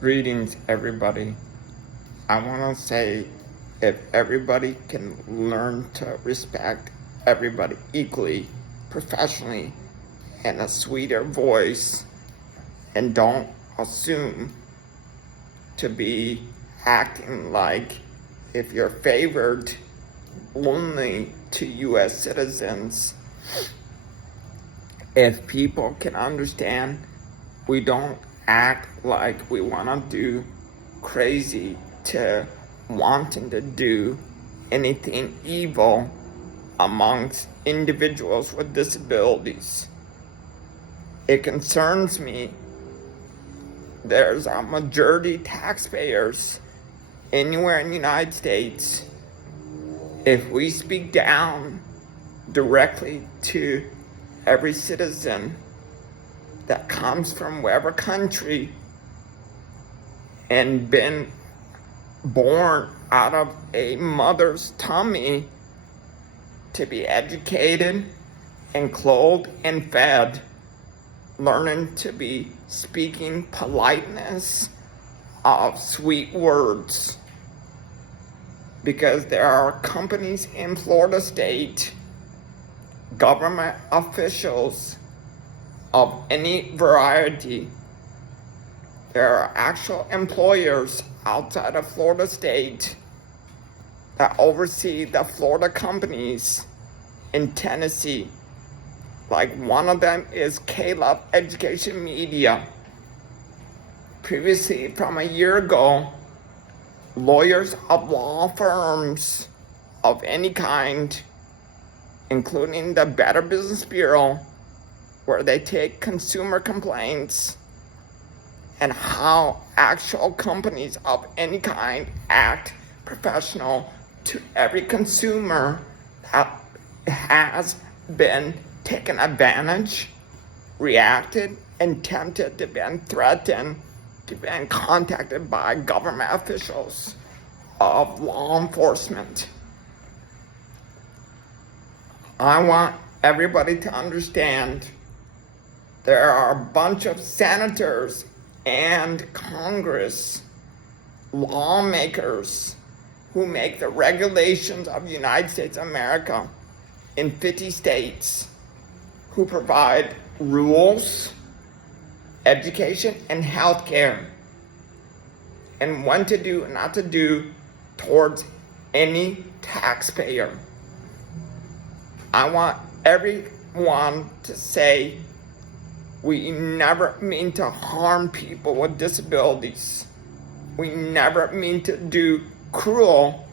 Greetings, everybody. I want to say if everybody can learn to respect everybody equally, professionally, and a sweeter voice, and don't assume to be acting like if you're favored only to U.S. citizens, if people can understand we don't act like we want to do crazy to wanting to do anything evil amongst individuals with disabilities. It concerns me there's a majority taxpayers anywhere in the United States. If we speak down directly to every citizen that comes from whatever country and been born out of a mother's tummy to be educated and clothed and fed, learning to be speaking politeness of sweet words. Because there are companies in Florida State, government officials of any variety. There are actual employers outside of Florida State that oversee the Florida companies in Tennessee. Like one of them is Caleb Education Media. Previously, from a year ago, lawyers of law firms of any kind, including the Better Business Bureau, where they take consumer complaints and how actual companies of any kind act professional to every consumer that has been taken advantage, reacted, and tempted to be threatened, to be contacted by government officials of law enforcement. I want everybody to understand there are a bunch of senators and Congress, lawmakers who make the regulations of the United States of America in 50 states, who provide rules, education, and health care, and what to do and not to do towards any taxpayer. I want everyone to say we never mean to harm people with disabilities. We never mean to do cruel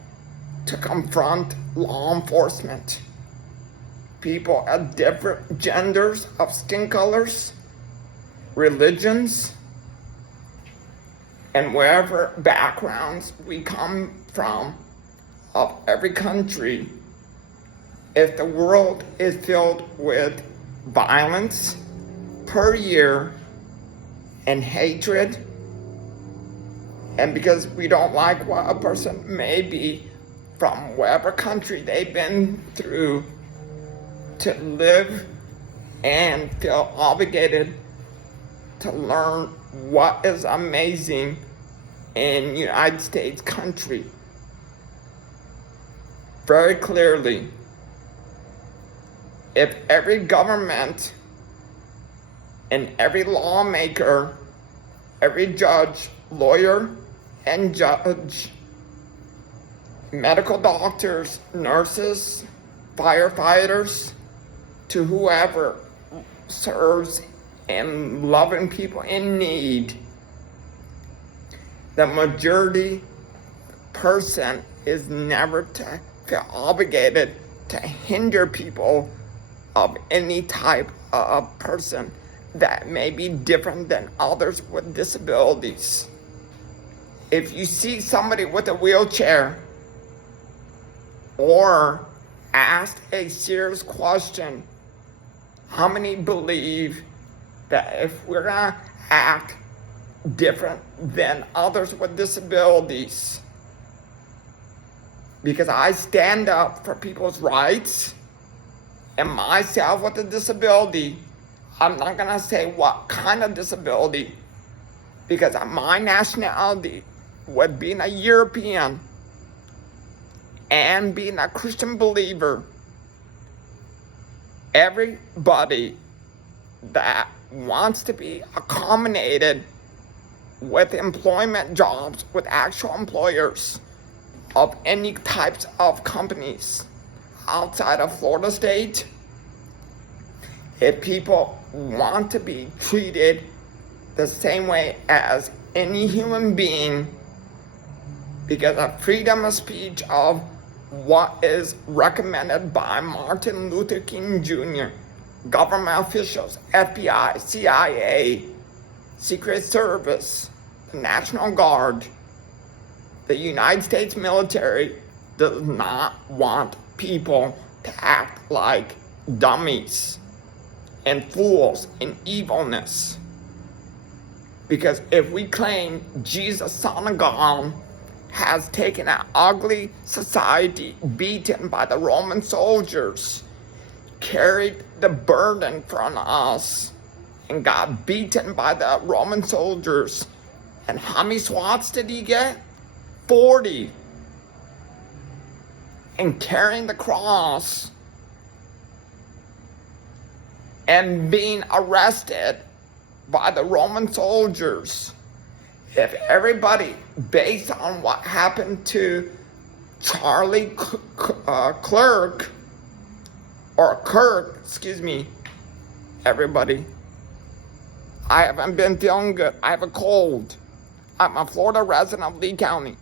to confront law enforcement. People of different genders, of skin colors, religions, and wherever backgrounds we come from of every country. If the world is filled with violence per year and hatred, and because we don't like what a person may be from whatever country they've been through, to live and feel obligated to learn what is amazing in United States country. Very clearly, if every government and every lawmaker, every judge, lawyer, and judge, medical doctors, nurses, firefighters, to whoever serves and loving people in need, the majority person is never to feel obligated to hinder people of any type of person that may be different than others with disabilities. If you see somebody with a wheelchair, or ask a serious question, how many believe that if we're gonna act different than others with disabilities, because I stand up for people's rights, and myself with a disability, I'm not gonna say what kind of disability, because of my nationality, with being a European and being a Christian believer, everybody that wants to be accommodated with employment jobs with actual employers of any types of companies outside of Florida State, if people want to be treated the same way as any human being, because of freedom of speech of what is recommended by Martin Luther King Jr., government officials, FBI, CIA, Secret Service, the National Guard, the United States military does not want people to act like dummies and fools in evilness. Because if we claim Jesus, Son of God, has taken an ugly society, beaten by the Roman soldiers, carried the burden from us, and got beaten by the Roman soldiers, and how many swats did he get? 40. And carrying the cross and being arrested by the Roman soldiers. If everybody, based on what happened to Charlie Kirk, everybody, I haven't been feeling good. I have a cold. I'm a Florida resident of Lee County.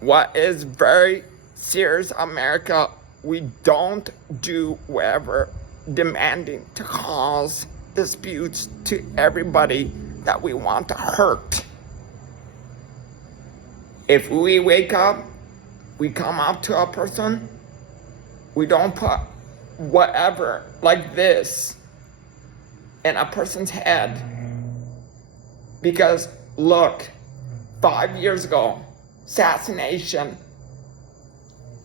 What is very serious, America, we don't do whatever demanding to cause disputes to everybody that we want to hurt. If we wake up, we come up to a person, we don't put whatever like this in a person's head. Because look, 5 years ago, assassination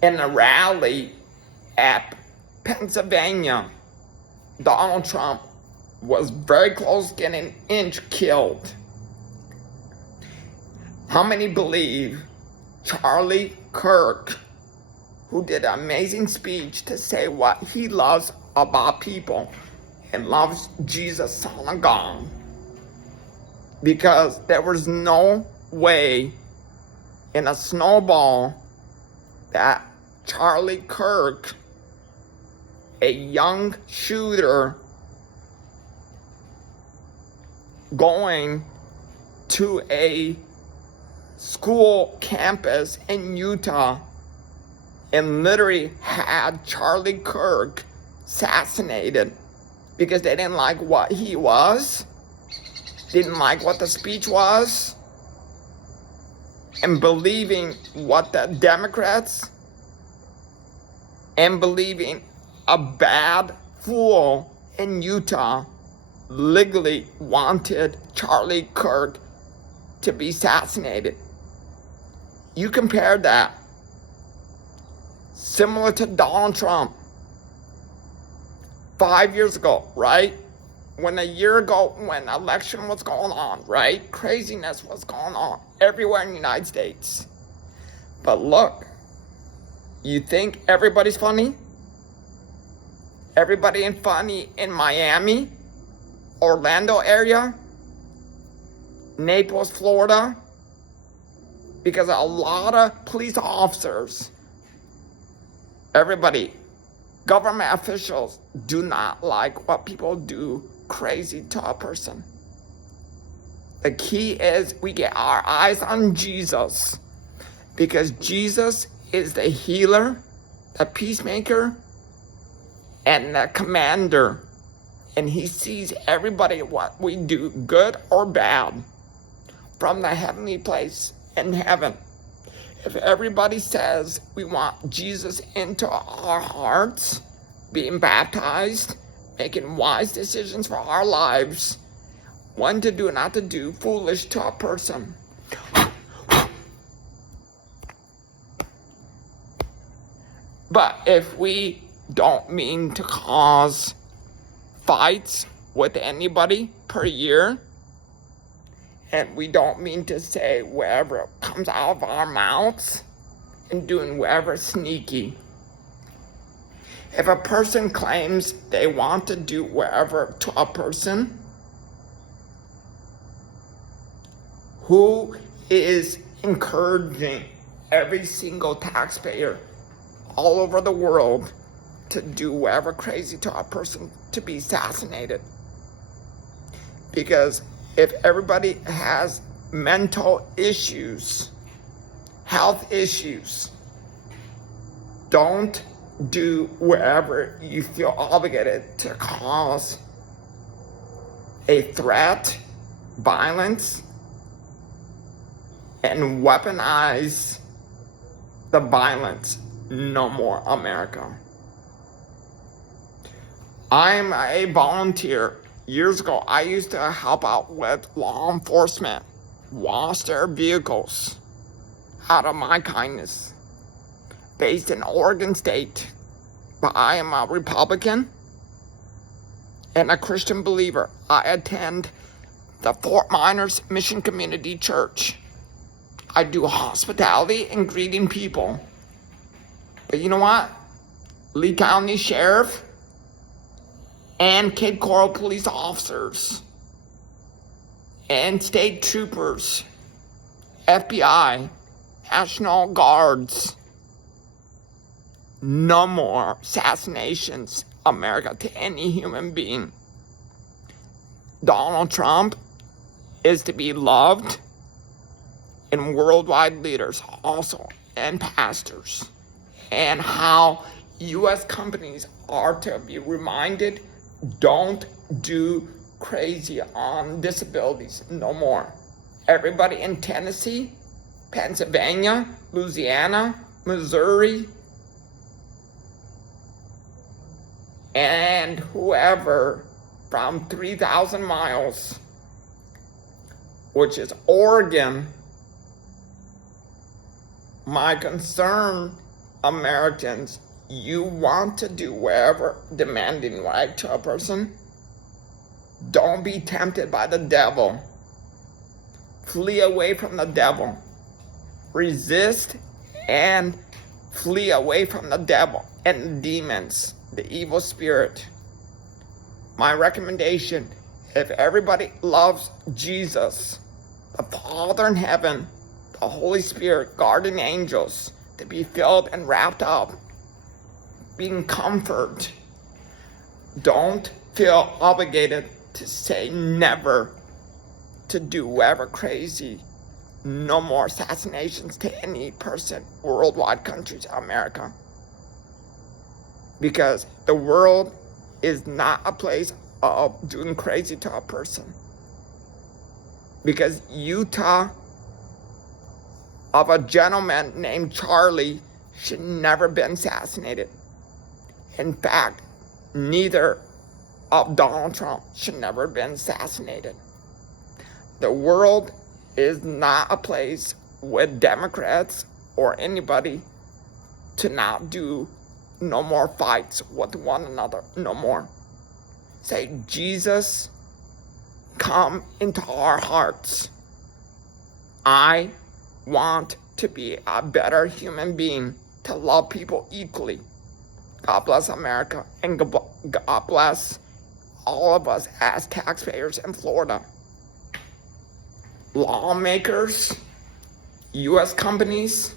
in a rally at Pennsylvania, Donald Trump was very close getting inch killed. How many believe Charlie Kirk, who did an amazing speech to say what he loves about people and loves Jesus, Son of God? Because there was no way in a snowball that Charlie Kirk, a young shooter, going to a school campus in Utah and literally had Charlie Kirk assassinated because they didn't like what he was, didn't like what the speech was, and believing what the Democrats and believing a bad fool in Utah legally wanted Charlie Kirk to be assassinated. You compare that, similar to Donald Trump, 5 years ago, right? When a year ago, when election was going on, right? Craziness was going on everywhere in the United States. But look, you think everybody's funny? Everybody funny in Miami, Orlando area, Naples, Florida, because a lot of police officers, everybody, government officials do not like what people do crazy to a person. The key is we get our eyes on Jesus, because Jesus is the healer, the peacemaker, and the commander. And he sees everybody, what we do, good or bad, from the heavenly place in heaven. If everybody says we want Jesus into our hearts, being baptized, making wise decisions for our lives, when to do, not to do, foolish to a person. But if we don't mean to cause fights with anybody per year, And we don't mean to say whatever comes out of our mouths and doing whatever sneaky. If a person claims they want to do whatever to a person who is encouraging every single taxpayer all over the world to do whatever crazy to a person to be assassinated. Because if everybody has mental issues, health issues, don't do whatever you feel obligated to cause a threat, violence, and weaponize the violence. No more, America. I'm a volunteer. Years ago, I used to help out with law enforcement, wash their vehicles out of my kindness. Based in Oregon State, but I am a Republican and a Christian believer. I attend the Fort Myers Mission Community Church. I do hospitality and greeting people. But you know what? Lee County Sheriff and Cape Coral police officers and state troopers, FBI, National Guards, no more assassinations, America, to any human being. Donald Trump is to be loved, and worldwide leaders also, and pastors, and how U.S. companies are to be reminded, don't do crazy on disabilities no more. Everybody in Tennessee, Pennsylvania, Louisiana, Missouri, and whoever from 3,000 miles, which is Oregon, my concern, Americans, you want to do whatever demanding right to a person, don't be tempted by the devil. Flee away from the devil. Resist and flee away from the devil and the demons, the evil spirit. My recommendation, if everybody loves Jesus, the Father in heaven, the Holy Spirit, guardian angels, to be filled and wrapped up, being comforted, don't feel obligated to say never to do whatever crazy. No more assassinations to any person, worldwide countries, America. Because the world is not a place of doing crazy to a person. Because Utah, of a gentleman named Charlie, should never been assassinated. In fact, neither of Donald Trump should never have been assassinated. The world is not a place with Democrats or anybody to not do no more fights with one another, no more. Say, Jesus, come into our hearts. I want to be a better human being, to love people equally. God bless America, and God bless all of us as taxpayers in Florida. Lawmakers, U.S. companies,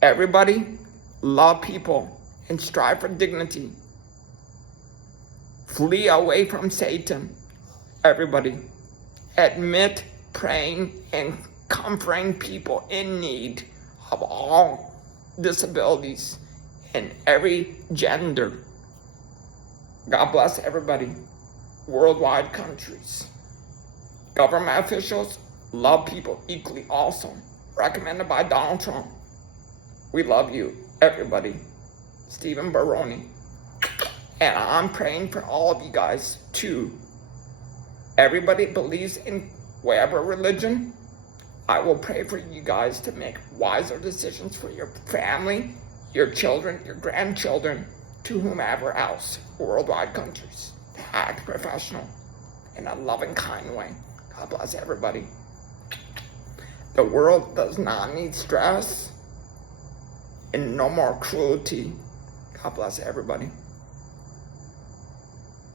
everybody, love people and strive for dignity. Flee away from Satan, everybody. Admit praying and comforting people in need of all disabilities and every gender. God bless everybody. Worldwide countries. Government officials, love people equally also. Recommended by Donald Trump. We love you, everybody. Stephen Barone. And I'm praying for all of you guys too. Everybody believes in whatever religion. I will pray for you guys to make wiser decisions for your family, your children, your grandchildren, to whomever else, worldwide countries, to act professional in a loving, kind way. God bless everybody. The world does not need stress and no more cruelty. God bless everybody.